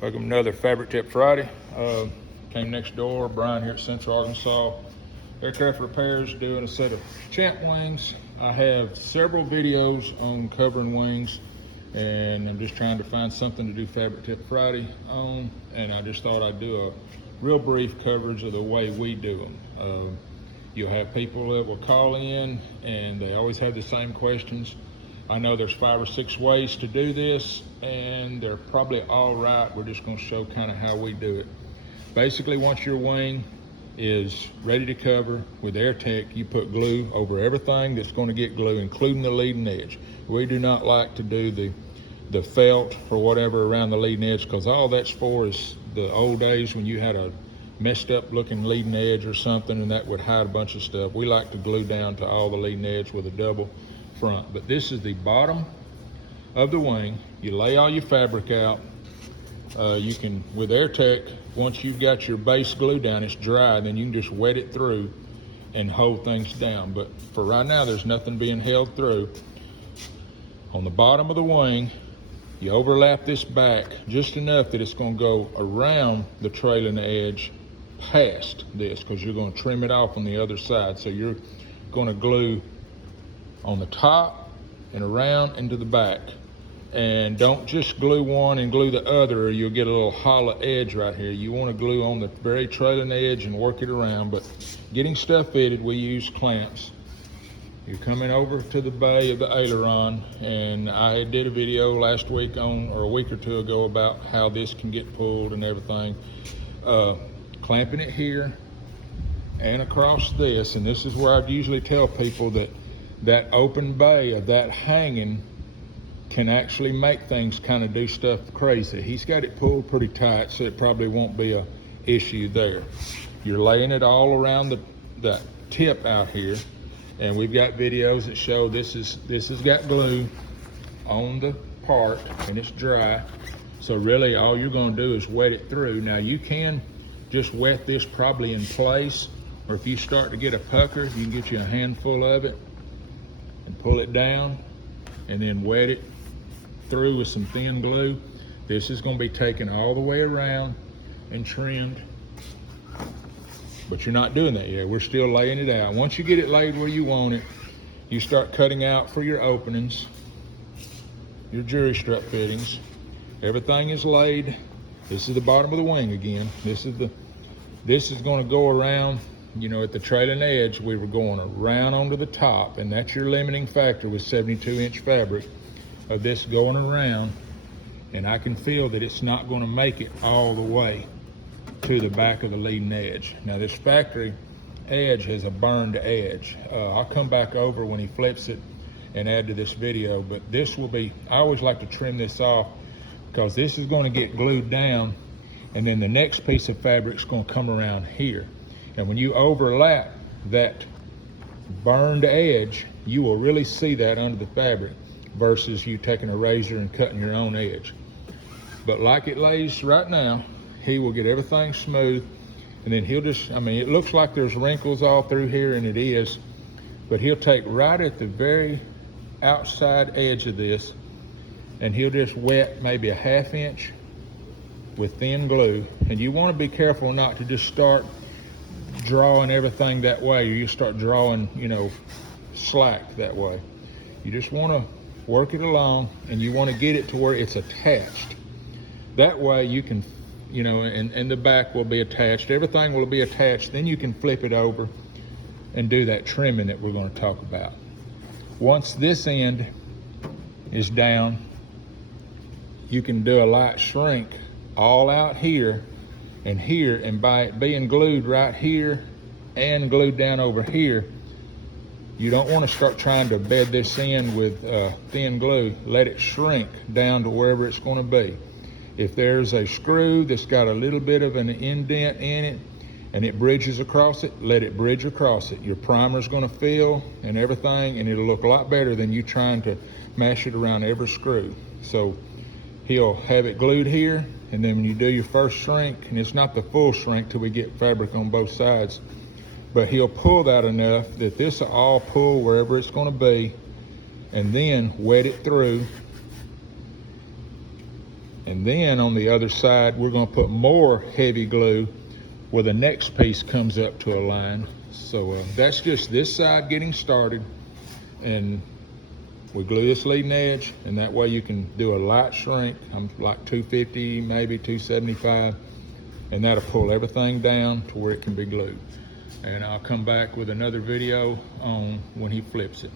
Welcome to another Fabric Tip Friday. Came next door, Brian here at Central Arkansas Aircraft Repairs, doing a set of Champ wings. I have several videos on covering wings, and I'm just trying to find something to do Fabric Tip Friday on, and I just thought I'd do a real brief coverage of the way we do them. You'll have people that will call in, and they always have the same questions. I know there's 5 or 6 ways to do this, and they're probably all right. We're just gonna show kind of how we do it. Basically, once your wing is ready to cover with AirTech, you put glue over everything that's gonna get glue, including the leading edge. We do not like to do the felt or whatever around the leading edge, because all that's for is the old days when you had a messed up looking leading edge or something, and that would hide a bunch of stuff. We like to glue down to all the leading edge with a double front. But this is the bottom of the wing. You lay all your fabric out. You can, with AirTech, once you've got your base glue down, it's dry, then you can just wet it through and hold things down. But for right now, there's nothing being held through. On the bottom of the wing, you overlap this back just enough that it's going to go around the trailing edge past this, because you're going to trim it off on the other side. So you're going to glue on the top and around into the back. And don't just glue one and glue the other, or you'll get a little hollow edge right here. You want to glue on the very trailing edge and work it around. But getting stuff fitted, we use clamps. You're coming over to the bay of the aileron, and I did a video last week or a week or two ago about how this can get pulled and everything. Clamping it here and across this, and this is where I'd usually tell people that open bay of that hanging can actually make things kind of do stuff crazy. He's got it pulled pretty tight, so it probably won't be a issue there. You're laying it all around the tip out here, and we've got videos that show this has got glue on the part and it's dry. So really all you're gonna do is wet it through. Now you can just wet this probably in place, or if you start to get a pucker, you can get you a handful of it and pull it down and then wet it through with some thin glue. This is going to be taken all the way around and trimmed, but you're not doing that yet. We're still laying it out. Once you get it laid where you want it, you start cutting out for your openings, your jury strut fittings. Everything is laid. This is the bottom of the wing again. This is going to go around. You know, at the trailing edge, we were going around onto the top, and that's your limiting factor with 72-inch fabric, of this going around. And I can feel that it's not going to make it all the way to the back of the leading edge. Now this factory edge has a burned edge. I'll come back over when he flips it and add to this video, but this will be, I always like to trim this off, because this is going to get glued down, and then the next piece of fabric is going to come around here. And when you overlap that burned edge, you will really see that under the fabric versus you taking a razor and cutting your own edge. But like it lays right now, he will get everything smooth, and then he'll just, I mean, it looks like there's wrinkles all through here, and it is, but he'll take right at the very outside edge of this, and he'll just wet maybe a 1/2 inch with thin glue. And you want to be careful not to just start drawing everything that way, or you start drawing, you know, slack that way. You just want to work it along, and you want to get it to where it's attached. That way you can, you know, and the back will be attached. Everything will be attached. Then you can flip it over and do that trimming that we're going to talk about. Once this end is down, you can do a light shrink all out here and here, and by it being glued right here and glued down over here, you don't want to start trying to bed this in with thin glue. Let it shrink down to wherever it's going to be. If there's a screw that's got a little bit of an indent in it and it bridges across it, let it bridge across it. Your primer's going to fill and everything, and it'll look a lot better than you trying to mash it around every screw. So he'll have it glued here, and then when you do your first shrink, and it's not the full shrink till we get fabric on both sides, but he'll pull that enough that this will all pull wherever it's going to be, and then wet it through And then on the other side, we're gonna put more heavy glue where the next piece comes up to a line. So that's just this side getting started. And we glue this leading edge, and that way you can do a light shrink. I'm like 250, maybe 275, and that'll pull everything down to where it can be glued. And I'll come back with another video on when he flips it.